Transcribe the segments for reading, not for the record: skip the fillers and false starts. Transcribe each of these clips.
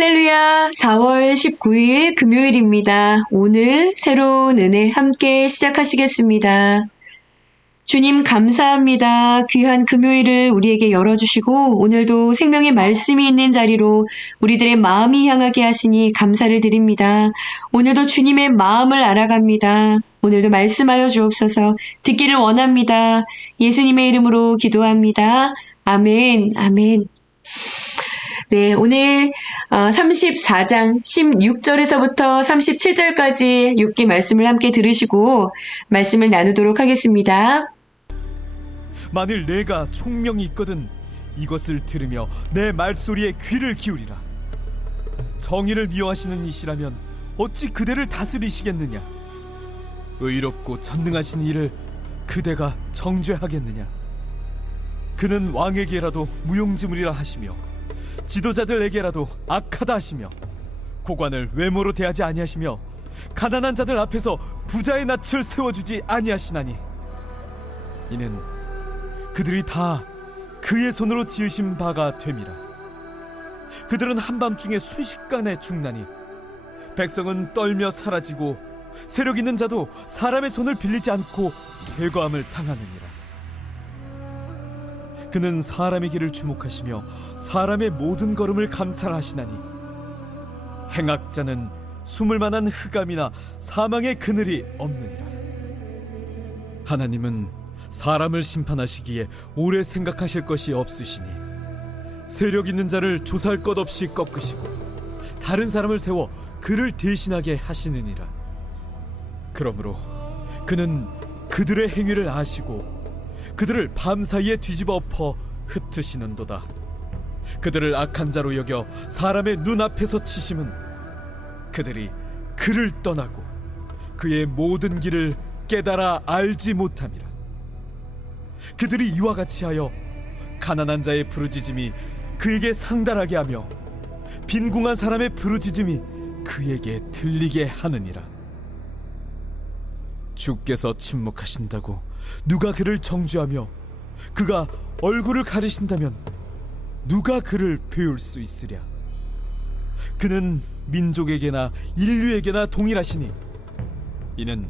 할렐루야, 4월 19일 금요일입니다. 오늘 새로운 은혜 함께 시작하시겠습니다. 주님 감사합니다. 귀한 금요일을 우리에게 열어주시고 오늘도 생명의 말씀이 있는 자리로 우리들의 마음이 향하게 하시니 감사를 드립니다. 오늘도 주님의 마음을 알아갑니다. 오늘도 말씀하여 주옵소서. 듣기를 원합니다. 예수님의 이름으로 기도합니다. 아멘, 아멘. 네, 오늘 34장 16절에서부터 37절까지 6기 말씀을 함께 들으시고 말씀을 나누도록 하겠습니다. 만일 내가 총명이 있거든 이것을 들으며 내 말소리에 귀를 기울이라. 정의를 미워하시는 이시라면 어찌 그대를 다스리시겠느냐? 의롭고 전능하신 이를 그대가 정죄하겠느냐? 그는 왕에게라도 무용지물이라 하시며 지도자들에게라도 악하다 하시며 고관을 외모로 대하지 아니하시며 가난한 자들 앞에서 부자의 낯을 세워주지 아니하시나니 이는 그들이 다 그의 손으로 지으신 바가 됨이라. 그들은 한밤중에 순식간에 죽나니 백성은 떨며 사라지고 세력 있는 자도 사람의 손을 빌리지 않고 제거함을 당하느니라. 그는 사람의 길을 주목하시며 사람의 모든 걸음을 감찰하시나니 행악자는 숨을 만한 흑암이나 사망의 그늘이 없느니라. 하나님은 사람을 심판하시기에 오래 생각하실 것이 없으시니 세력 있는 자를 조사할 것 없이 꺾으시고 다른 사람을 세워 그를 대신하게 하시느니라. 그러므로 그는 그들의 행위를 아시고 그들을 밤사이에 뒤집어 엎어 흩으시는도다. 그들을 악한 자로 여겨 사람의 눈앞에서 치심은 그들이 그를 떠나고 그의 모든 길을 깨달아 알지 못함이라. 그들이 이와 같이 하여 가난한 자의 부르짖음이 그에게 상달하게 하며 빈궁한 사람의 부르짖음이 그에게 들리게 하느니라. 주께서 침묵하신다고 누가 그를 정죄하며 그가 얼굴을 가리신다면 누가 그를 배울 수 있으랴? 그는 민족에게나 인류에게나 동일하시니 이는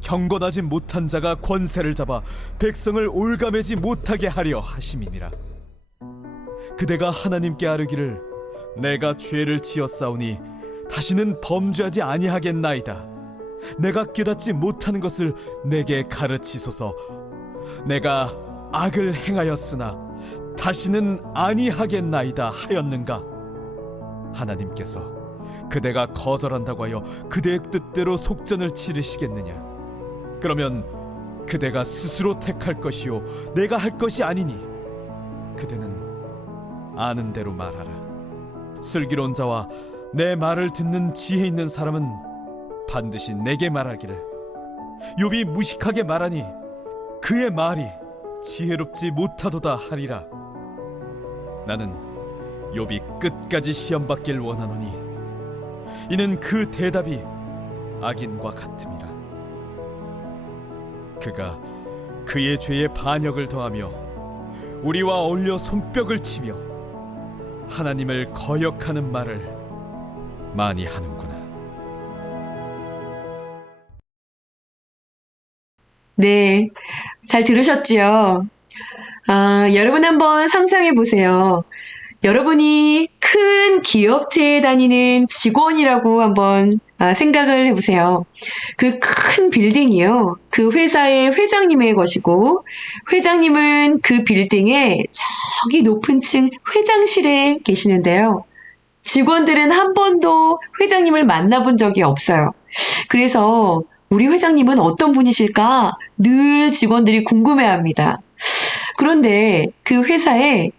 경건하지 못한 자가 권세를 잡아 백성을 올가매지 못하게 하려 하심이니라. 그대가 하나님께 아뢰기를 내가 죄를 지었사오니 다시는 범죄하지 아니하겠나이다. 내가 깨닫지 못하는 것을 내게 가르치소서. 내가 악을 행하였으나 다시는 아니하겠나이다 하였는가? 하나님께서 그대가 거절한다고 하여 그대의 뜻대로 속전을 치르시겠느냐? 그러면 그대가 스스로 택할 것이요 내가 할 것이 아니니 그대는 아는 대로 말하라. 슬기로운 자와 내 말을 듣는 지혜 있는 사람은 반드시 내게 말하기를 욥이 무식하게 말하니 그의 말이 지혜롭지 못하도다 하리라. 나는 욥이 끝까지 시험받길 원하노니 이는 그 대답이 악인과 같음이라. 그가 그의 죄에 반역을 더하며 우리와 어울려 손뼉을 치며 하나님을 거역하는 말을 많이 하는구나. 네, 잘 들으셨지요? 여러분 한번 상상해 보세요. 여러분이 큰 기업체에 다니는 직원이라고 한번 생각을 해보세요. 그 큰 빌딩이요. 그 회사의 회장님의 것이고 회장님은 그 빌딩의 저기 높은 층 회장실에 계시는데요. 직원들은 한 번도 회장님을 만나본 적이 없어요. 그래서 우리 회장님은 어떤 분이실까 늘 직원들이 궁금해합니다. 그런데 그 회사에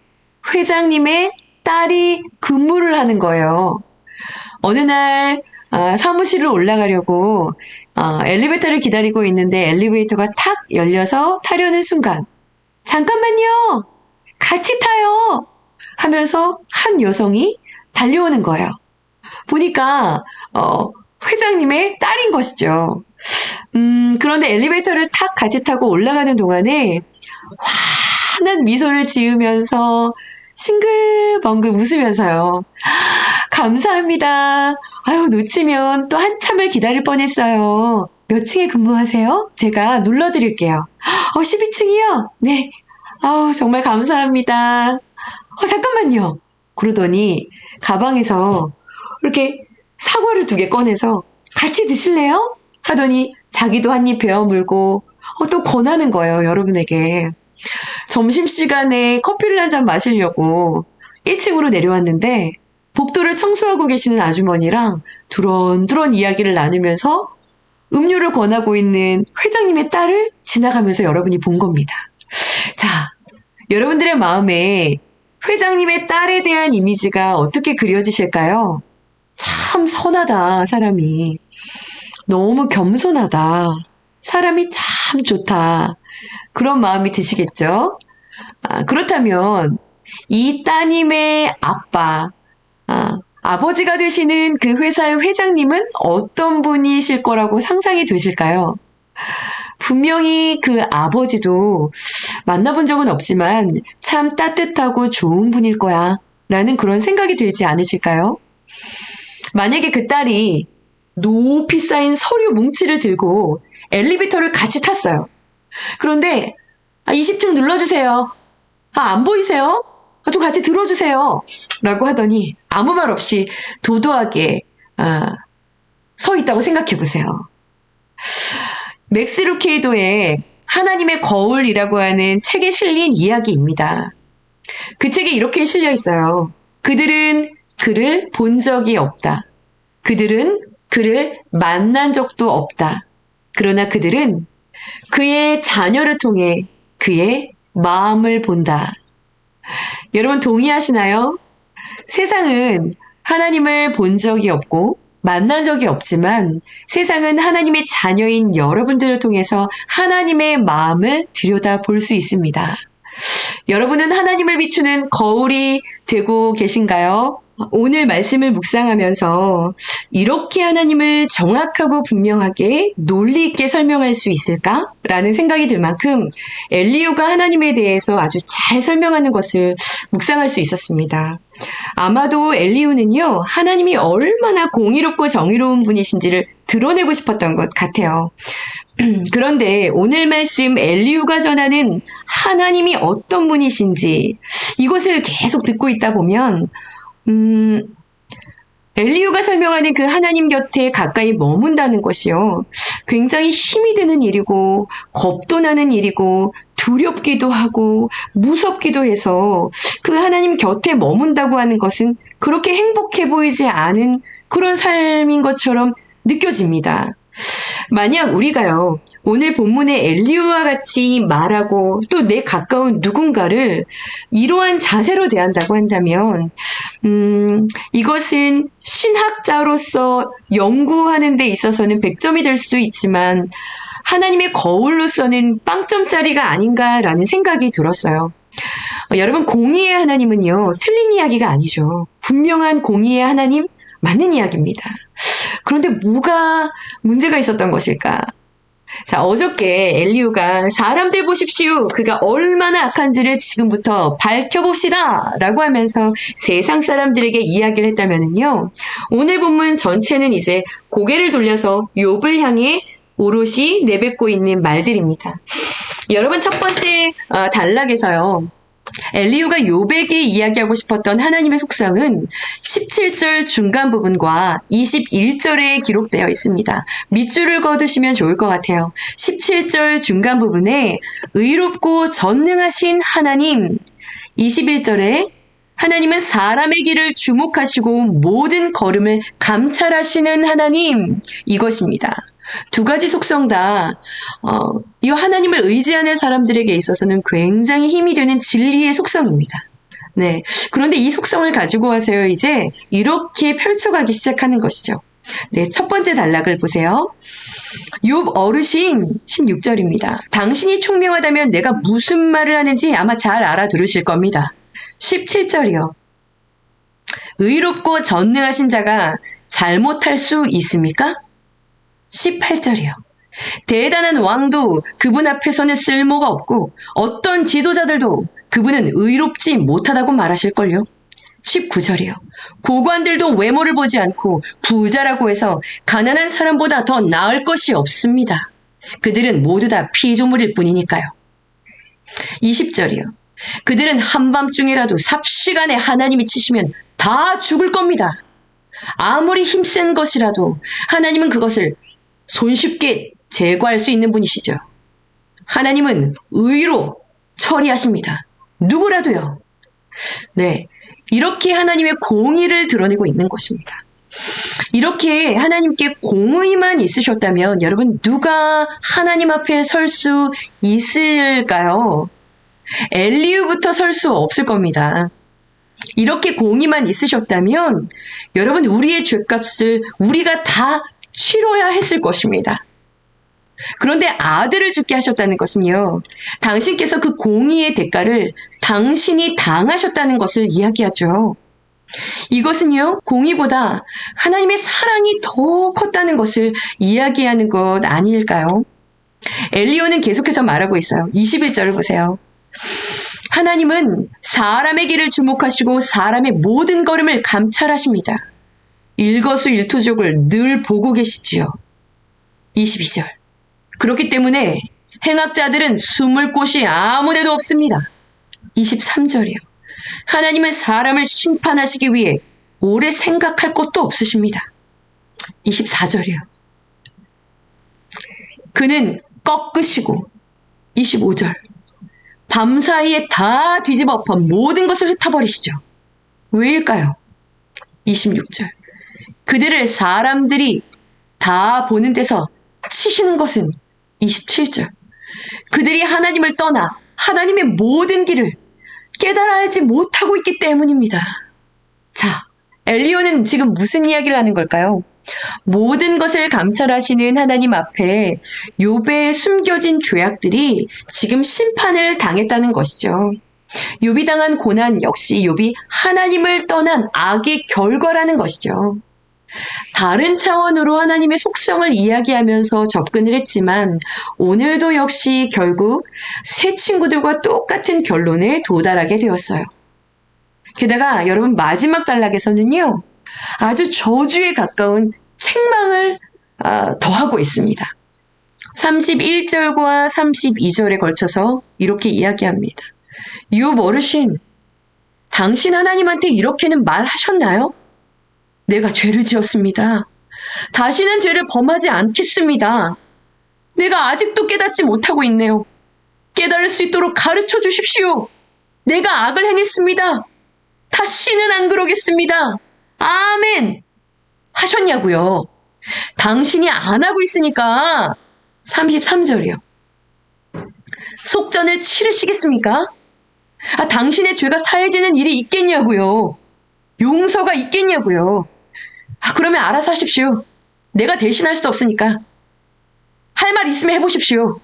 회장님의 딸이 근무를 하는 거예요. 어느 날 사무실을 올라가려고 엘리베이터를 기다리고 있는데 엘리베이터가 탁 열려서 타려는 순간 잠깐만요! 같이 타요! 하면서 한 여성이 달려오는 거예요. 보니까 회장님의 딸인 것이죠. 그런데 엘리베이터를 탁 같이 타고 올라가는 동안에 환한 미소를 지으면서 싱글벙글 웃으면서요. 감사합니다. 아유, 놓치면 또 한참을 기다릴 뻔했어요. 몇 층에 근무하세요? 제가 눌러드릴게요. 12층이요? 네. 정말 감사합니다. 잠깐만요. 그러더니 가방에서 이렇게 사과를 2개 꺼내서 같이 드실래요? 하더니 자기도 한 입 베어 물고 또 권하는 거예요, 여러분에게. 점심시간에 커피를 한 잔 마시려고 1층으로 내려왔는데 복도를 청소하고 계시는 아주머니랑 두런두런 이야기를 나누면서 음료를 권하고 있는 회장님의 딸을 지나가면서 여러분이 본 겁니다. 자, 여러분들의 마음에 회장님의 딸에 대한 이미지가 어떻게 그려지실까요? 참 선하다, 사람이. 너무 겸손하다. 사람이 참 좋다. 그런 마음이 드시겠죠? 그렇다면 이 따님의 아빠, 아버지가 되시는 그 회사의 회장님은 어떤 분이실 거라고 상상이 되실까요? 분명히 그 아버지도 만나본 적은 없지만 참 따뜻하고 좋은 분일 거야 라는 그런 생각이 들지 않으실까요? 만약에 그 딸이 높이 쌓인 서류 뭉치를 들고 엘리베이터를 같이 탔어요. 그런데 20층 눌러주세요. 안 보이세요? 좀 같이 들어주세요. 라고 하더니 아무 말 없이 도도하게 서 있다고 생각해 보세요. 맥스 루케이도의 하나님의 거울이라고 하는 책에 실린 이야기입니다. 그 책에 이렇게 실려 있어요. 그들은 그를 본 적이 없다. 그들은 그를 만난 적도 없다. 그러나 그들은 그의 자녀를 통해 그의 마음을 본다. 여러분 동의하시나요? 세상은 하나님을 본 적이 없고 만난 적이 없지만 세상은 하나님의 자녀인 여러분들을 통해서 하나님의 마음을 들여다볼 수 있습니다. 여러분은 하나님을 비추는 거울이 되고 계신가요? 오늘 말씀을 묵상하면서 이렇게 하나님을 정확하고 분명하게 논리 있게 설명할 수 있을까? 라는 생각이 들 만큼 엘리후가 하나님에 대해서 아주 잘 설명하는 것을 묵상할 수 있었습니다. 아마도 엘리후는요, 하나님이 얼마나 공의롭고 정의로운 분이신지를 드러내고 싶었던 것 같아요. 그런데 오늘 말씀 엘리후가 전하는 하나님이 어떤 분이신지 이것을 계속 듣고 있다 보면 엘리후가 설명하는 그 하나님 곁에 가까이 머문다는 것이요. 굉장히 힘이 드는 일이고 겁도 나는 일이고 두렵기도 하고 무섭기도 해서 그 하나님 곁에 머문다고 하는 것은 그렇게 행복해 보이지 않은 그런 삶인 것처럼 느껴집니다. 만약 우리가요, 오늘 본문의 엘리후와 같이 말하고 또 내 가까운 누군가를 이러한 자세로 대한다고 한다면 이것은 신학자로서 연구하는 데 있어서는 100점이 될 수도 있지만 하나님의 거울로서는 빵점짜리가 아닌가라는 생각이 들었어요. 여러분, 공의의 하나님은요, 틀린 이야기가 아니죠. 분명한 공의의 하나님, 맞는 이야기입니다. 그런데 뭐가 문제가 있었던 것일까? 자, 어저께 엘리후가 사람들 보십시오. 그가 얼마나 악한지를 지금부터 밝혀봅시다. 라고 하면서 세상 사람들에게 이야기를 했다면은요. 오늘 본문 전체는 이제 고개를 돌려서 욥을 향해 오롯이 내뱉고 있는 말들입니다. 여러분, 첫 번째 단락에서요. 엘리후가 욥에게 이야기하고 싶었던 하나님의 속성은 17절 중간 부분과 21절에 기록되어 있습니다. 밑줄을 그어두시면 좋을 것 같아요. 17절 중간 부분에 의롭고 전능하신 하나님, 21절에 하나님은 사람의 길을 주목하시고 모든 걸음을 감찰하시는 하나님, 이것입니다. 두 가지 속성 다 이 하나님을 의지하는 사람들에게 있어서는 굉장히 힘이 되는 진리의 속성입니다. 네, 그런데 이 속성을 가지고 와서요, 이제 이렇게 펼쳐가기 시작하는 것이죠. 네, 첫 번째 단락을 보세요. 욥 어르신 16절입니다. 당신이 총명하다면 내가 무슨 말을 하는지 아마 잘 알아들으실 겁니다. 17절이요. 의롭고 전능하신 자가 잘못할 수 있습니까? 18절이요. 대단한 왕도 그분 앞에서는 쓸모가 없고 어떤 지도자들도 그분은 의롭지 못하다고 말하실걸요. 19절이요. 고관들도 외모를 보지 않고 부자라고 해서 가난한 사람보다 더 나을 것이 없습니다. 그들은 모두 다 피조물일 뿐이니까요. 20절이요. 그들은 한밤중이라도 삽시간에 하나님이 치시면 다 죽을 겁니다. 아무리 힘센 것이라도 하나님은 그것을 손쉽게 제거할 수 있는 분이시죠. 하나님은 의로 처리하십니다. 누구라도요. 네, 이렇게 하나님의 공의를 드러내고 있는 것입니다. 이렇게 하나님께 공의만 있으셨다면 여러분 누가 하나님 앞에 설 수 있을까요? 엘리후부터 설 수 없을 겁니다. 이렇게 공의만 있으셨다면 여러분 우리의 죄값을 우리가 다 치러야 했을 것입니다. 그런데 아들을 죽게 하셨다는 것은요. 당신께서 그 공의의 대가를 당신이 당하셨다는 것을 이야기하죠. 이것은요. 공의보다 하나님의 사랑이 더 컸다는 것을 이야기하는 것 아닐까요? 엘리야는 계속해서 말하고 있어요. 21절을 보세요. 하나님은 사람의 길을 주목하시고 사람의 모든 걸음을 감찰하십니다. 일거수일투족을 늘 보고 계시지요. 22절. 그렇기 때문에 행악자들은 숨을 곳이 아무데도 없습니다. 23절이요. 하나님은 사람을 심판하시기 위해 오래 생각할 것도 없으십니다. 24절이요. 그는 꺾으시고 25절. 밤사이에 다 뒤집어 엎어 모든 것을 흩어버리시죠. 왜일까요? 26절. 그들을 사람들이 다 보는 데서 치시는 것은 27절. 그들이 하나님을 떠나 하나님의 모든 길을 깨달아 알지 못하고 있기 때문입니다. 자, 엘리야는 지금 무슨 이야기를 하는 걸까요? 모든 것을 감찰하시는 하나님 앞에 욥의 숨겨진 죄악들이 지금 심판을 당했다는 것이죠. 욥이 당한 고난 역시 욥이 하나님을 떠난 악의 결과라는 것이죠. 다른 차원으로 하나님의 속성을 이야기하면서 접근을 했지만 오늘도 역시 결국 새 친구들과 똑같은 결론에 도달하게 되었어요. 게다가 여러분 마지막 단락에서는요. 아주 저주에 가까운 책망을 더하고 있습니다. 31절과 32절에 걸쳐서 이렇게 이야기합니다. 욥 어르신, 당신 하나님한테 이렇게는 말하셨나요? 내가 죄를 지었습니다. 다시는 죄를 범하지 않겠습니다. 내가 아직도 깨닫지 못하고 있네요. 깨달을 수 있도록 가르쳐 주십시오. 내가 악을 행했습니다. 다시는 안 그러겠습니다. 아멘! 하셨냐고요. 당신이 안 하고 있으니까 33절이요. 속전을 치르시겠습니까? 당신의 죄가 사해지는 일이 있겠냐고요. 용서가 있겠냐고요. 그러면 알아서 하십시오. 내가 대신할 수도 없으니까. 할 말 있으면 해보십시오.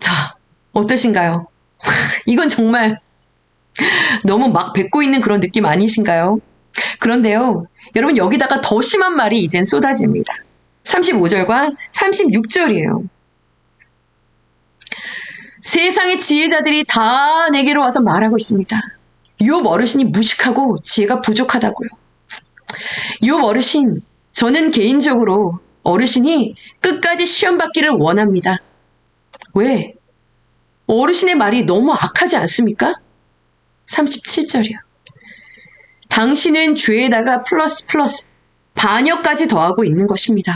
자, 어떠신가요? 이건 정말 너무 막 뱉고 있는 그런 느낌 아니신가요? 그런데요, 여러분 여기다가 더 심한 말이 이젠 쏟아집니다. 35절과 36절이에요. 세상의 지혜자들이 다 내게로 와서 말하고 있습니다. 욥 어르신이 무식하고 지혜가 부족하다고요. 욥 어르신, 저는 개인적으로 어르신이 끝까지 시험 받기를 원합니다. 왜? 어르신의 말이 너무 악하지 않습니까? 37절이요. 당신은 죄에다가 플러스 반역까지 더하고 있는 것입니다.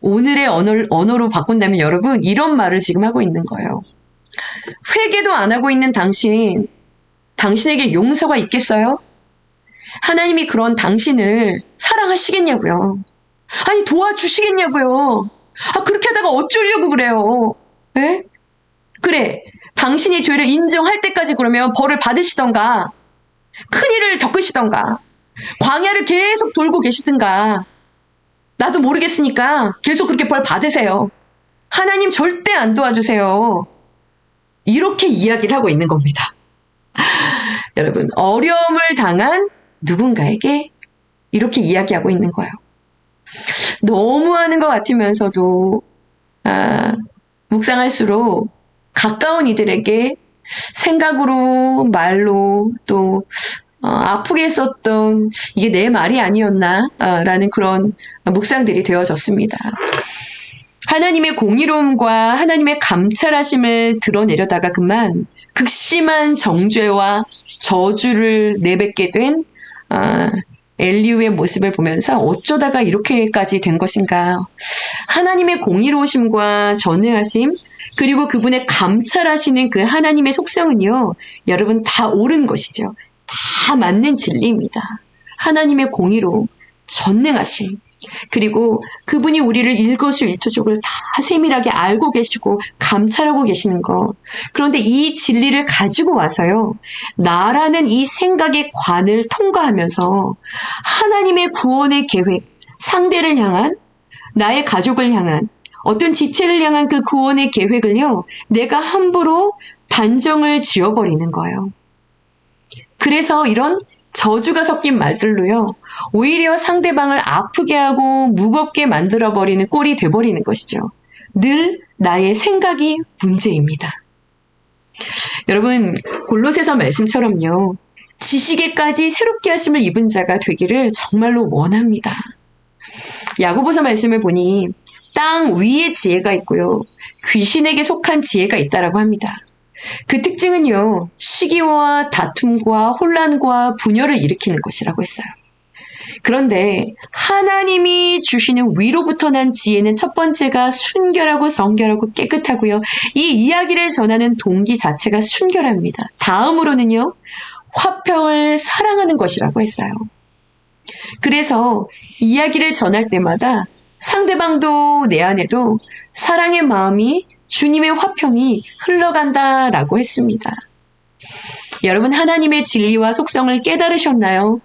오늘의 언어로 바꾼다면 여러분 이런 말을 지금 하고 있는 거예요. 회개도 안 하고 있는 당신에게 용서가 있겠어요? 하나님이 그런 당신을 사랑하시겠냐고요. 아니 도와주시겠냐고요. 그렇게 하다가 어쩌려고 그래요. 에? 그래, 당신이 죄를 인정할 때까지 그러면 벌을 받으시던가 큰일을 겪으시던가 광야를 계속 돌고 계시든가 나도 모르겠으니까 계속 그렇게 벌 받으세요. 하나님 절대 안 도와주세요. 이렇게 이야기를 하고 있는 겁니다. 여러분, 어려움을 당한 누군가에게 이렇게 이야기하고 있는 거예요. 너무하는 것 같으면서도 묵상할수록 가까운 이들에게 생각으로, 말로, 또 아프게 했었던 이게 내 말이 아니었나 라는 그런 묵상들이 되어졌습니다. 하나님의 공의로움과 하나님의 감찰하심을 드러내려다가 그만 극심한 정죄와 저주를 내뱉게 된 엘리후의 모습을 보면서 어쩌다가 이렇게까지 된 것인가. 하나님의 공의로우심과 전능하심, 그리고 그분의 감찰하시는 그 하나님의 속성은요, 여러분 다 옳은 것이죠. 다 맞는 진리입니다. 하나님의 공의로움, 전능하심, 그리고 그분이 우리를 일거수일투족을 다 세밀하게 알고 계시고 감찰하고 계시는 것. 그런데 이 진리를 가지고 와서요, 나라는 이 생각의 관을 통과하면서 하나님의 구원의 계획, 상대를 향한, 나의 가족을 향한, 어떤 지체를 향한 그 구원의 계획을요, 내가 함부로 단정을 지어버리는 거예요. 그래서 이런 저주가 섞인 말들로요, 오히려 상대방을 아프게 하고 무겁게 만들어버리는 꼴이 돼버리는 것이죠. 늘 나의 생각이 문제입니다. 여러분, 골로새서 말씀처럼요, 지식에까지 새롭게 하심을 입은 자가 되기를 정말로 원합니다. 야고보서 말씀을 보니 땅 위에 지혜가 있고요, 귀신에게 속한 지혜가 있다라고 합니다. 그 특징은요, 시기와 다툼과 혼란과 분열을 일으키는 것이라고 했어요. 그런데 하나님이 주시는 위로부터 난 지혜는 첫 번째가 순결하고 정결하고 깨끗하고요. 이 이야기를 전하는 동기 자체가 순결합니다. 다음으로는요, 화평을 사랑하는 것이라고 했어요. 그래서 이야기를 전할 때마다 상대방도 내 안에도 사랑의 마음이, 주님의 화평이 흘러간다라고 했습니다. 여러분, 하나님의 진리와 속성을 깨달으셨나요?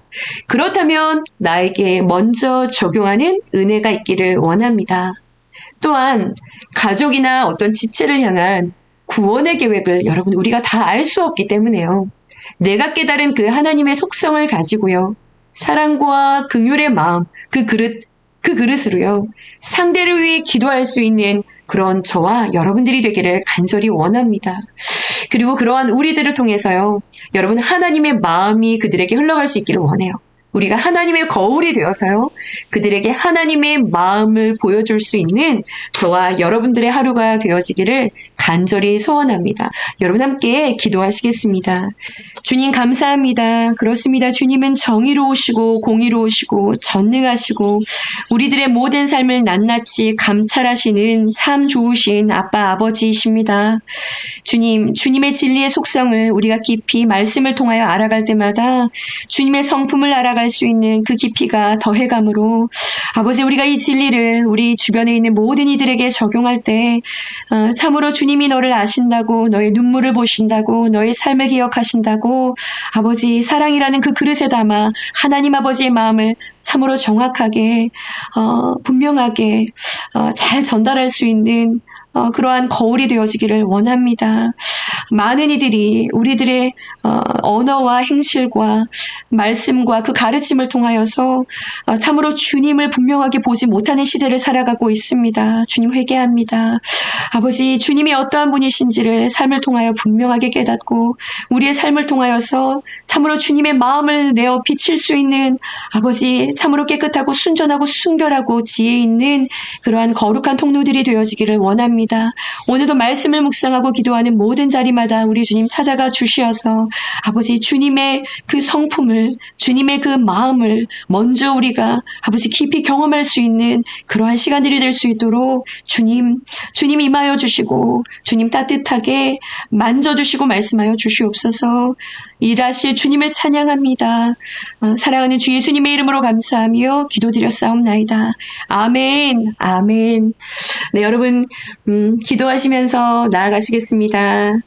그렇다면 나에게 먼저 적용하는 은혜가 있기를 원합니다. 또한 가족이나 어떤 지체를 향한 구원의 계획을 여러분, 우리가 다 알 수 없기 때문에요, 내가 깨달은 그 하나님의 속성을 가지고요, 사랑과 긍휼의 마음, 그 그릇으로요, 상대를 위해 기도할 수 있는 그런 저와 여러분들이 되기를 간절히 원합니다. 그리고 그러한 우리들을 통해서요, 여러분 하나님의 마음이 그들에게 흘러갈 수 있기를 원해요. 우리가 하나님의 거울이 되어서요, 그들에게 하나님의 마음을 보여줄 수 있는 저와 여러분들의 하루가 되어지기를 간절히 소원합니다. 여러분 함께 기도하시겠습니다. 주님 감사합니다. 그렇습니다. 주님은 정의로우시고 공의로우시고 전능하시고 우리들의 모든 삶을 낱낱이 감찰하시는 참 좋으신 아빠 아버지이십니다. 주님, 주님의 진리의 속성을 우리가 깊이 말씀을 통하여 알아갈 때마다 주님의 성품을 알아갈 수 있는 그 깊이가 더해감으로 아버지, 우리가 이 진리를 우리 주변에 있는 모든 이들에게 적용할 때 참으로 주님이 너를 아신다고, 너의 눈물을 보신다고, 너의 삶을 기억하신다고, 아버지 사랑이라는 그 그릇에 담아 하나님 아버지의 마음을 참으로 정확하게 분명하게 잘 전달할 수 있는 그러한 거울이 되어지기를 원합니다. 많은 이들이 우리들의 언어와 행실과 말씀과 그 가르침을 통하여서 참으로 주님을 분명하게 보지 못하는 시대를 살아가고 있습니다. 주님 회개합니다. 아버지, 주님이 어떠한 분이신지를 삶을 통하여 분명하게 깨닫고 우리의 삶을 통하여서 참으로 주님의 마음을 내어 비칠 수 있는 아버지, 참으로 깨끗하고 순전하고 순결하고 지혜 있는 그러한 거룩한 통로들이 되어지기를 원합니다. 오늘도 말씀을 묵상하고 기도하는 모든 자리마다 우리 주님 찾아가 주시어서 아버지, 주님의 그 성품을, 주님의 그 마음을 먼저 우리가 아버지 깊이 경험할 수 있는 그러한 시간들이 될 수 있도록 주님 임하여 주시고 주님 따뜻하게 만져주시고 말씀하여 주시옵소서. 일하실 주님을 찬양합니다. 사랑하는 주 예수님의 이름으로 감사하며 기도드렸사옵나이다. 아멘, 아멘. 네, 여러분 기도하시면서 나아가시겠습니다.